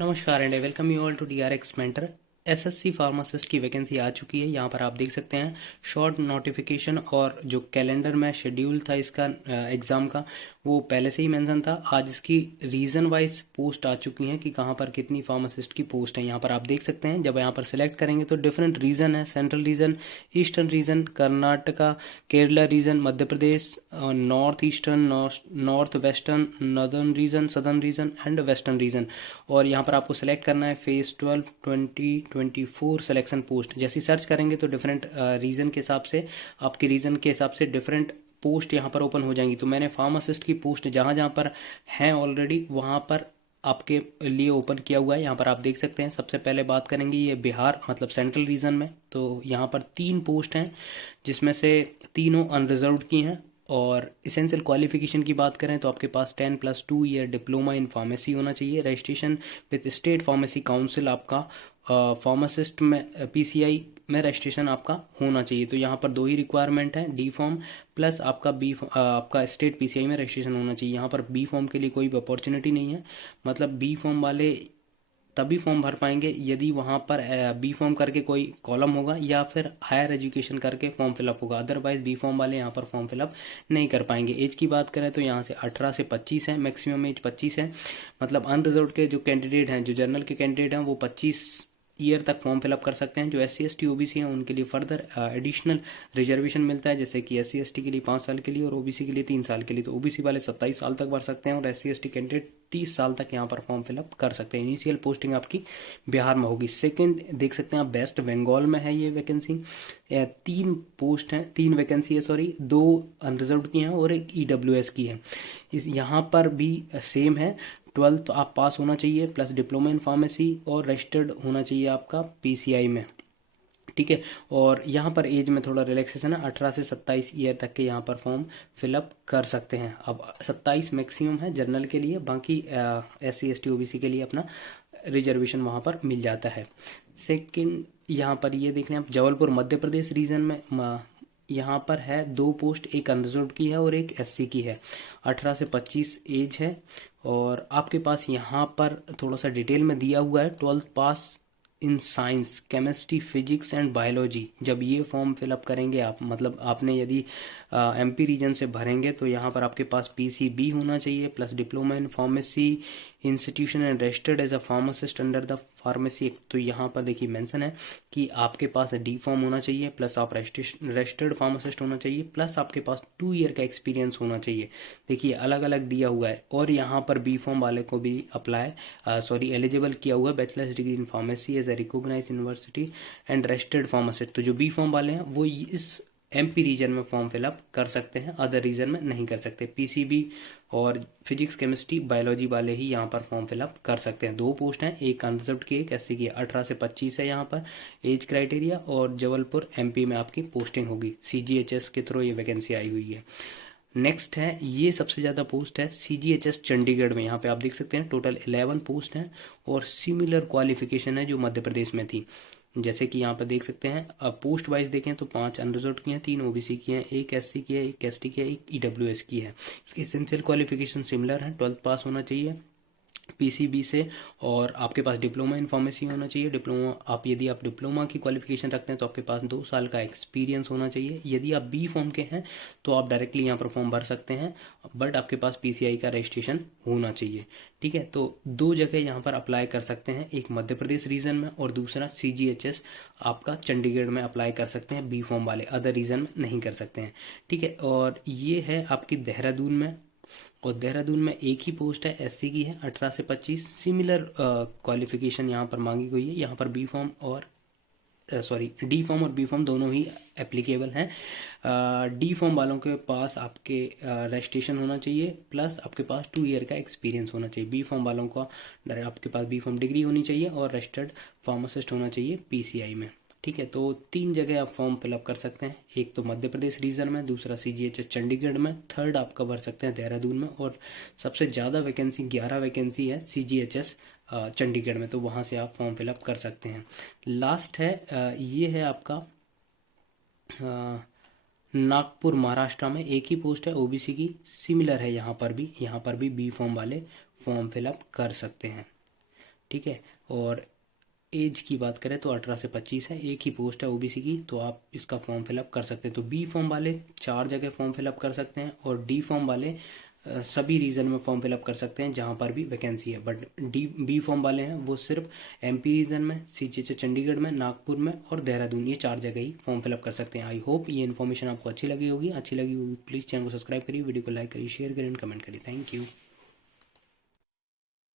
नमस्कार and welcome you all to DRX mentor. SSC pharmacist की vacancy आ चुकी है। यहाँ पर आप देख सकते हैं शॉर्ट नोटिफिकेशन और जो कैलेंडर में शेड्यूल था इसका एग्ज़ाम का वो पहले से ही मेंशन था। आज इसकी रीजन वाइज पोस्ट आ चुकी हैं कि कहाँ पर कितनी फार्मासिस्ट की पोस्ट है। यहाँ पर आप देख सकते हैं जब यहाँ पर सिलेक्ट करेंगे तो डिफरेंट रीजन है, central region, eastern region, Karnataka, Kerala region, Madhya Pradesh, north eastern, north western, northern region, southern region and western region. और यहाँ पर आपको सेलेक्ट करना है फेज 12 2024 सिलेक्शन पोस्ट। जैसे सर्च करेंगे तो डिफरेंट रीजन के हिसाब से, आपके रीजन के हिसाब से डिफरेंट पोस्ट यहाँ पर ओपन हो जाएंगी। तो मैंने फार्मासिस्ट की पोस्ट जहाँ जहाँ पर हैं ऑलरेडी वहाँ पर आपके लिए ओपन किया हुआ है। यहाँ पर आप देख सकते हैं। सबसे पहले बात करेंगे ये बिहार मतलब सेंट्रल रीजन में, तो यहाँ पर 3 पोस्ट हैं जिसमें से तीनों अनरिजर्व्ड की हैं। और इसेंशियल क्वालिफिकेशन की बात करें तो आपके पास 10+2 ईयर डिप्लोमा इन फार्मेसी होना चाहिए। Registration with state pharmacy council आपका फार्मासिस्ट में पीसीआई में रजिस्ट्रेशन आपका होना चाहिए। तो यहाँ पर 2 ही रिक्वायरमेंट है, डी फॉर्म प्लस आपका आपका स्टेट पीसीआई में रजिस्ट्रेशन होना चाहिए। यहाँ पर बी फॉर्म के लिए कोई अपॉर्चुनिटी नहीं है। मतलब बी फॉर्म वाले तभी फॉर्म भर पाएंगे यदि वहाँ पर बी फॉर्म करके कोई कॉलम होगा या फिर हायर एजुकेशन करके फॉर्म फिलअप होगा। अदरवाइज बी फॉर्म वाले यहाँ पर फॉर्म फिलअप नहीं कर पाएंगे। एज की बात करें तो यहाँ से 18 से 25 है, मैक्सिमम एज 25 है। मतलब अनरिजर्व्ड के जो कैंडिडेट हैं, जो जनरल के कैंडिडेट हैं, वो 25 ईयर तक फॉर्म फिलअप कर सकते हैं। जो SC ST OBC हैं उनके लिए फर्दर एडिशनल रिजर्वेशन मिलता है, जैसे कि SC ST के लिए 5 साल के लिए और OBC के लिए 3 साल के लिए। तो OBC वाले 27 साल तक भर सकते हैं और SC ST कैंडिडेट 30 साल तक यहाँ पर फॉर्म फिलअप कर सकते हैं। इनिशियल पोस्टिंग आपकी बिहार में होगी। सेकंड देख सकते हैं आप वेस्ट बंगाल में है ये वैकेंसी। 3 पोस्ट हैं, 3 वैकेंसी है, सॉरी 2 अनरिजर्व्ड की हैं और एक EWS की है। इस यहाँ पर भी सेम है। 12th तो आप पास होना चाहिए प्लस डिप्लोमा इन फार्मेसी और रजिस्टर्ड होना चाहिए आपका पीसीआई में, ठीक है। और यहाँ पर एज में थोड़ा रिलैक्सेशन है, 18 से 27 ईयर तक के यहाँ पर फॉर्म फिलअप कर सकते हैं। अब 27 मैक्सिमम है जनरल के लिए, बाकी SC ST OBC के लिए अपना रिजर्वेशन वहाँ पर मिल जाता है। सेकंड यहाँ पर ये देख लें आप, जबलपुर मध्य प्रदेश रीजन में यहाँ पर है 2 पोस्ट, एक अनरिजर्व्ड की है और एक SC की है। 18 से 25 एज है। और आपके पास यहाँ पर थोड़ा सा डिटेल में दिया हुआ है 12th pass in science, chemistry, physics and biology. जब ये फॉर्म फिलअप करेंगे आप, मतलब आपने यदि MP रीजन से भरेंगे तो यहाँ पर आपके पास PCB होना चाहिए plus diploma in pharmacy institution and registered as a pharmacist under the pharmacy act. तो यहाँ पर देखिए मेंशन है कि आपके पास D फॉर्म होना चाहिए प्लस आप रजिस्टर्ड फार्मासिस्ट होना चाहिए प्लस आपके पास 2 ईयर का एक्सपीरियंस होना चाहिए। देखिए अलग अलग दिया हुआ है। और यहाँ पर B फॉर्म वाले को भी एलिजिबल किया हुआ है, bachelors degree in pharmacy as a recognise university and registered pharmacist. तो जो B फॉर्म वाले हैं वो इस MP रीजन में फॉर्म फिलअप कर सकते हैं, अदर रीजन में नहीं कर सकते। PCB और फिजिक्स, केमिस्ट्री, बायोलॉजी वाले ही यहाँ पर फॉर्म फिलअप कर सकते हैं। 2 पोस्ट हैं, एक अनरिजर्व्ड की, एक SC की। 18 से 25 है यहाँ पर एज क्राइटेरिया। और जबलपुर MP में आपकी पोस्टिंग होगी। CGHS के थ्रू ये वैकेंसी आई हुई है। नेक्स्ट है, ये सबसे ज़्यादा पोस्ट है CGHS चंडीगढ़ में। यहाँ पे आप देख सकते हैं टोटल 11 पोस्ट हैं और सिमिलर क्वालिफिकेशन है जो मध्य प्रदेश में थी। जैसे कि यहाँ पर देख सकते हैं, अब पोस्ट वाइज देखें तो 5 अनरिजर्व्ड की हैं, 3 OBC की हैं, एक SC की है, एक ST की है, एक EWS की है। इसकी एसेंशियल क्वालिफिकेशन सिमिलर है, 12th पास होना चाहिए PCB से और आपके पास डिप्लोमा इन फार्मेसी होना चाहिए। डिप्लोमा यदि आप डिप्लोमा की क्वालिफिकेशन रखते हैं तो आपके पास 2 साल का एक्सपीरियंस होना चाहिए। यदि आप B फॉर्म के हैं तो आप डायरेक्टली यहाँ पर फॉर्म भर सकते हैं, बट आपके पास PCI का रजिस्ट्रेशन होना चाहिए, ठीक है। तो 2 जगह यहाँ पर अप्लाई कर सकते हैं, एक मध्य प्रदेश रीजन में और दूसरा CGHS आपका चंडीगढ़ में अप्लाई कर सकते हैं B फॉर्म वाले, अदर रीजन में नहीं कर सकते हैं, ठीक है। और ये है आपकी देहरादून में, और देहरादून में एक ही पोस्ट है, SC की है, 18 से 25। सिमिलर क्वालिफिकेशन यहाँ पर मांगी गई है। यहाँ पर D फॉर्म और B फॉर्म दोनों ही एप्लीकेबल हैं। D फॉर्म वालों के पास आपके रजिस्ट्रेशन होना चाहिए प्लस आपके पास 2 ईयर का एक्सपीरियंस होना चाहिए। B फॉर्म वालों का आपके पास B फॉर्म डिग्री होनी चाहिए और रजिस्टर्ड फार्मासिस्ट होना चाहिए PCI में, ठीक है। तो 3 जगह आप फॉर्म फिलअप कर सकते हैं, एक तो मध्य प्रदेश रीजन में, दूसरा CGHS चंडीगढ़ में, थर्ड आप भर सकते हैं देहरादून में। और सबसे ज़्यादा वैकेंसी 11 वैकेंसी है CGHS चंडीगढ़ में, तो वहाँ से आप फॉर्म फिलअप कर सकते हैं। लास्ट है ये है आपका नागपुर महाराष्ट्र में, एक ही पोस्ट है OBC की, सिमिलर है यहाँ पर भी B फॉर्म वाले फॉर्म फिलअप कर सकते हैं। ठीक है। और एज की बात करें तो 18 से 25 है, एक ही पोस्ट है ओबीसी की, तो आप इसका फॉर्म फिलअप कर सकते हैं। तो बी फॉर्म वाले 4 जगह फॉर्म फिलअप कर सकते हैं, और डी फॉर्म वाले सभी रीजन में फॉर्म फिलअप कर सकते हैं जहां पर भी वैकेंसी है। बट बी फॉर्म वाले हैं वो सिर्फ एमपी रीजन में, सीजीएचएस चंडीगढ़ में, नागपुर में और देहरादून, ये 4 जगह ही फॉर्म फिलअप कर सकते हैं। आई होप ये इन्फॉर्मेशन आपको अच्छी लगी होगी। अच्छी लगी होगी प्लीज़ चैनल को सब्सक्राइब करिए, वीडियो को लाइक करिए, शेयर करिए, कमेंट करिए। Thank you.